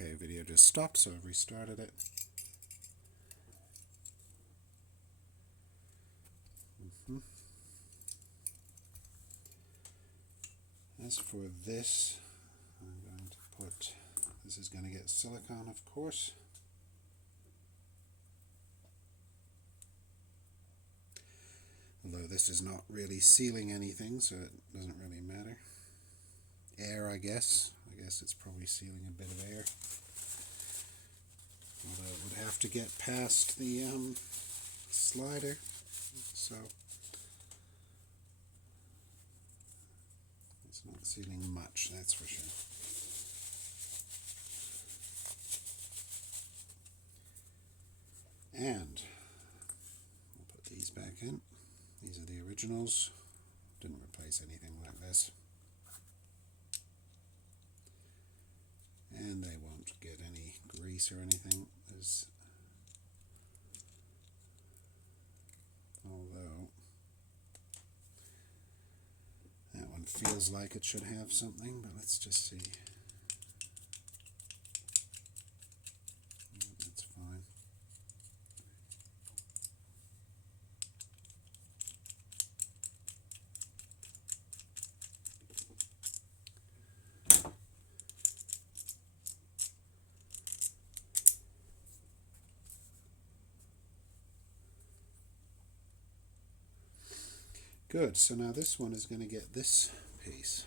Okay, video just stopped, so I've restarted it. As for this, I'm going to put, this is going to get silicone, of course. Although this is not really sealing anything, so it doesn't really matter. Air, I guess. I guess it's probably sealing a bit of air. Although it would have to get past the slider, so it's not sealing much, that's for sure. And we'll put these back in. These are the originals. Didn't replace anything like this. And they won't get any grease or anything, although that one feels like it should have something, but let's just see. That's fine. Good, so now this one is going to get this piece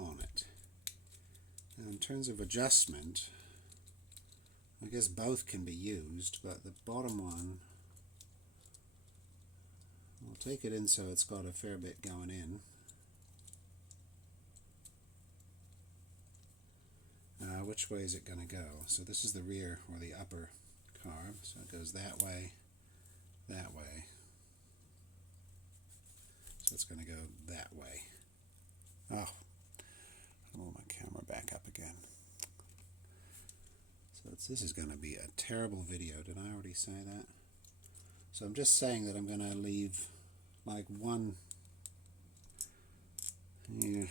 on it. Now in terms of adjustment, I guess both can be used, but the bottom one, we'll take it in so it's got a fair bit going in. Which way is it going to go? So this is the rear or the upper carb, so it goes that way. That way. So it's going to go that way. Oh, I'll move my camera back up again. So this is going to be a terrible video. Did I already say that? So I'm just saying that I'm going to leave like one here.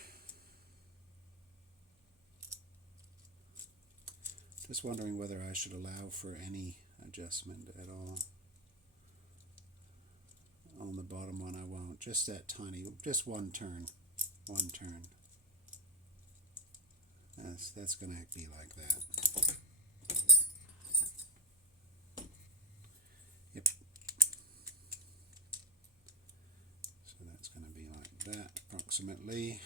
Just wondering whether I should allow for any adjustment at all. On the bottom one I won't, just that tiny, just one turn. That's going to be like that. Yep. So that's going to be like that approximately.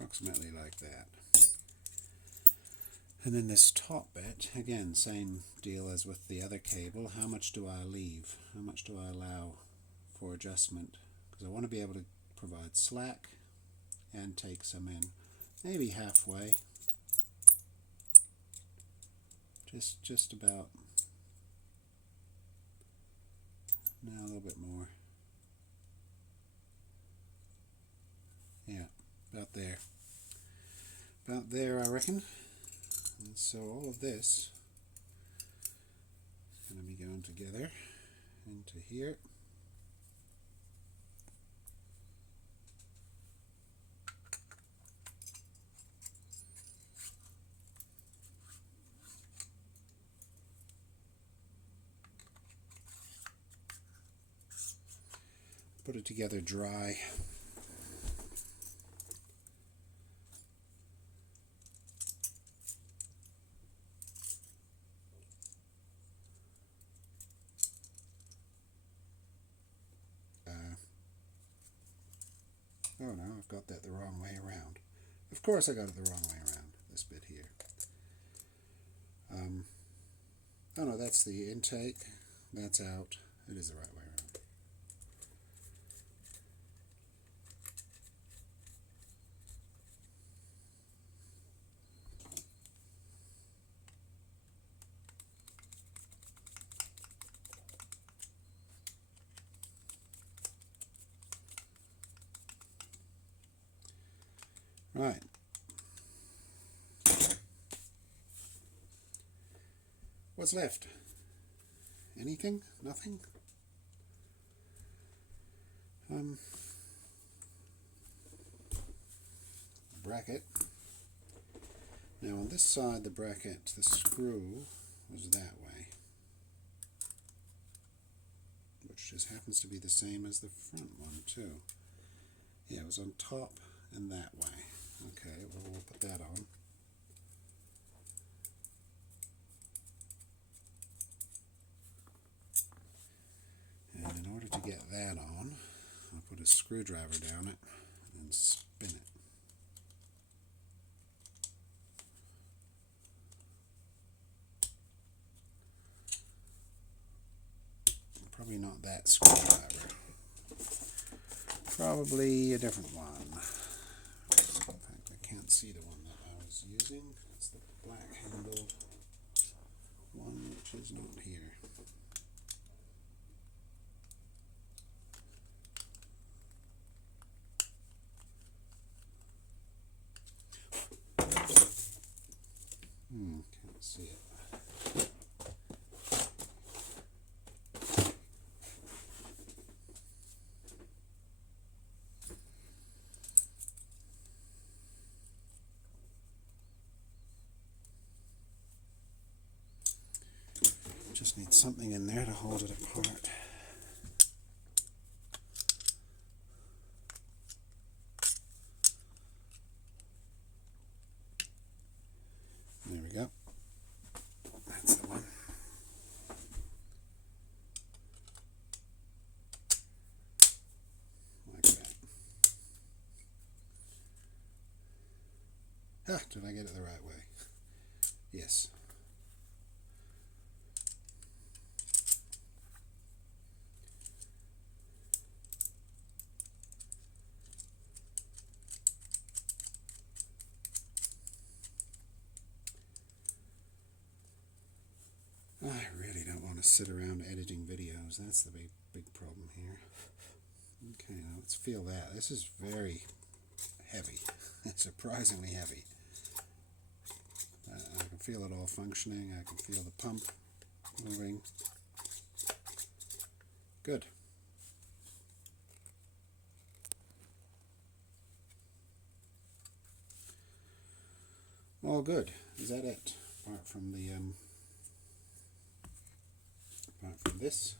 Approximately like that. And then this top bit, again, same deal as with the other cable. How much do I leave? How much do I allow for adjustment? Because I want to be able to provide slack and take some in. Maybe halfway. Just about. Now a little bit more. Yeah, about there. About there, I reckon. And so all of this is going to be going together into here. Put it together dry. Oh no, I've got that the wrong way around. Of course I got it the wrong way around, this bit here. Oh no, that's the intake. That's out. It is the right way around. Right. What's left? Anything? Nothing? Bracket. Now on this side, the bracket, the screw was that way, which just happens to be the same as the front one too. Yeah, it was on top and that way. Okay, well, we'll put that on. And in order to get that on, I'll put a screwdriver down it and spin it. Probably not that screwdriver. Probably a different one. In fact, I can't see the one that I was using. It's the black handled one, which is not here. Can't see it. Just need something in there to hold it apart. There we go. That's the one. Like that. Ah, did I get it the right way? Yes. I really don't want to sit around editing videos. That's the big problem here. Okay, now let's feel that. This is very heavy. It's surprisingly heavy. I can feel it all functioning. I can feel the pump moving. Good. All good. Is that it? Apart from the apart from this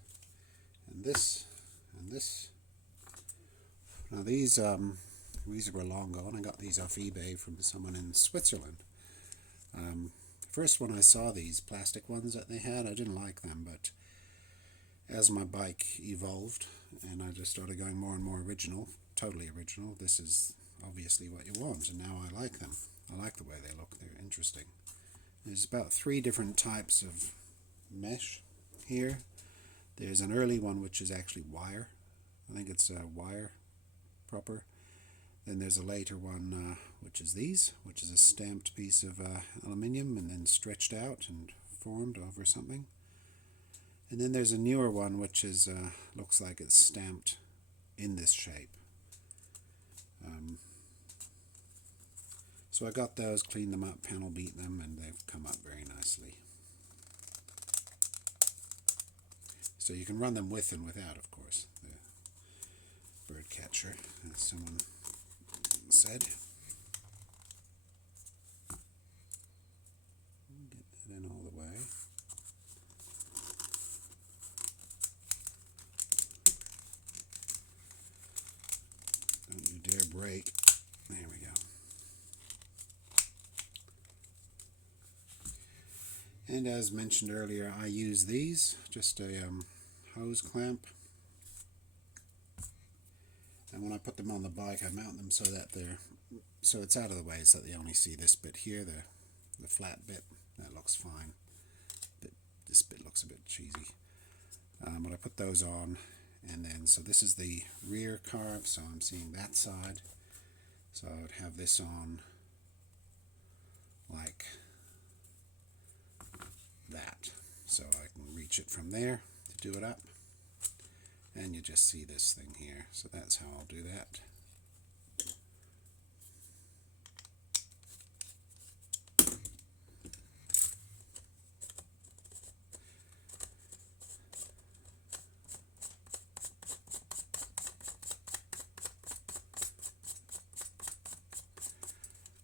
and this and this. Now these were long gone. I got these off eBay from someone in Switzerland. First when I saw these plastic ones that they had, I didn't like them, but as my bike evolved and I just started going more and more original, totally original, this is obviously what you want, and now I like them. I like the way they look. They're interesting. There's about 3 different types of mesh here. There's an early one which is actually wire. I think it's wire proper. Then there's a later one which is these, which is a stamped piece of aluminium and then stretched out and formed over something. And then there's a newer one which is looks like it's stamped in this shape. So I got those, cleaned them up, panel beat them, and they've come up very nicely. So you can run them with and without, of course, the bird catcher, as someone said. Get that in all the way. Don't you dare break. There we go. And as mentioned earlier, I use these, just a hose clamp. And when I put them on the bike, I mount them so that so it's out of the way, so that they only see this bit here, the flat bit. That looks fine. This bit looks a bit cheesy. But I put those on, and then, so this is the rear carb, so I'm seeing that side. So I would have this on like that. So I can reach it from there to do it up. And you just see this thing here. So that's how I'll do that.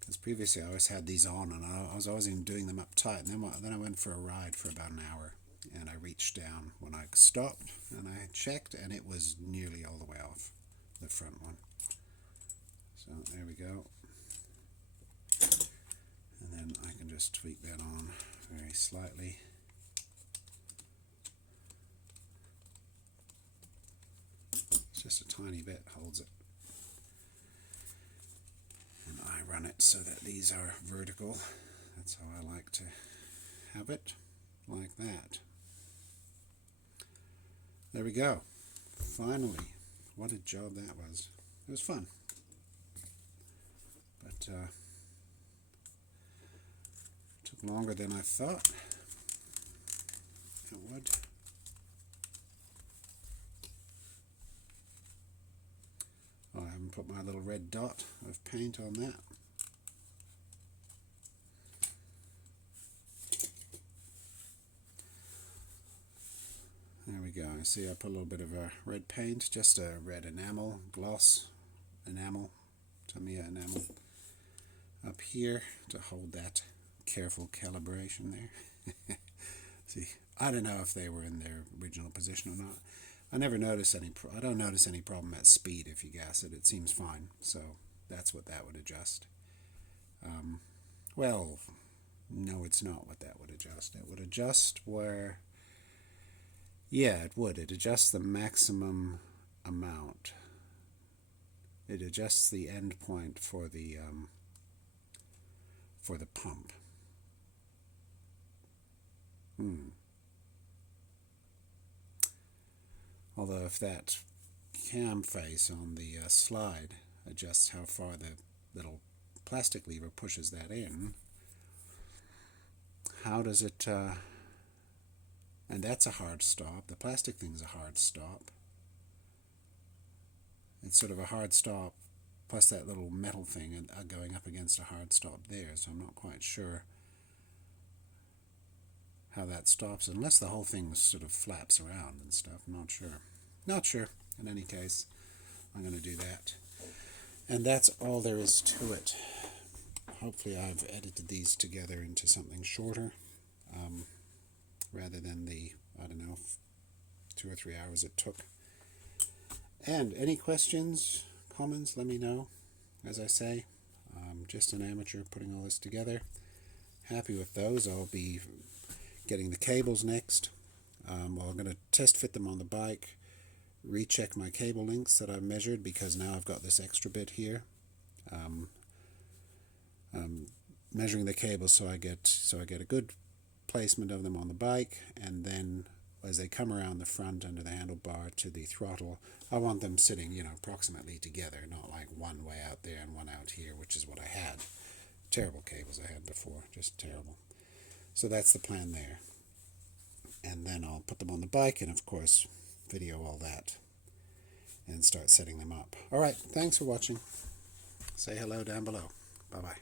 Because previously I always had these on, and I was always even doing them up tight, and then I went for a ride for about an hour, and I reached down when I stopped, and I checked, and it was nearly all the way off, the front one. So there we go. And then I can just tweak that on very slightly. It's just a tiny bit holds it. And I run it so that these are vertical. That's how I like to have it, like that. There we go. Finally, what a job that was. It was fun. But took longer than I thought it would. Oh, I haven't put my little red dot of paint on that. There we go. See, I put a little bit of a red paint, just a red enamel, gloss enamel, Tamiya enamel, up here to hold that careful calibration there. See, I don't know if they were in their original position or not. I never notice any. I don't notice any problem at speed if you gas it. It seems fine. So that's what that would adjust. Well, no, it's not what that would adjust. It would adjust where. Yeah, it would. It adjusts the maximum amount. It adjusts the end point for the pump. Although if that cam face on the slide adjusts how far the little plastic lever pushes that in, how does it... and that's a hard stop. The plastic thing's a hard stop. It's sort of a hard stop, plus that little metal thing going up against a hard stop there, so I'm not quite sure how that stops, unless the whole thing sort of flaps around and stuff. I'm not sure. Not sure. In any case, I'm going to do that. And that's all there is to it. Hopefully I've edited these together into something shorter, rather than the, I don't know, 2 or 3 hours it took. And any questions, comments, let me know. As I say, I'm just an amateur putting all this together. Happy with those. I'll be getting the cables next. Well, I'm going to test fit them on the bike, recheck my cable lengths that I've measured, because now I've got this extra bit here. Measuring the cables so I get a good placement of them on the bike, and then as they come around the front under the handlebar to the throttle, I want them sitting, approximately together, not like one way out there and one out here, which is what I had. Terrible cables I had before, just terrible. So that's the plan there. And then I'll put them on the bike and, of course, video all that and start setting them up. All right, thanks for watching. Say hello down below. Bye-bye.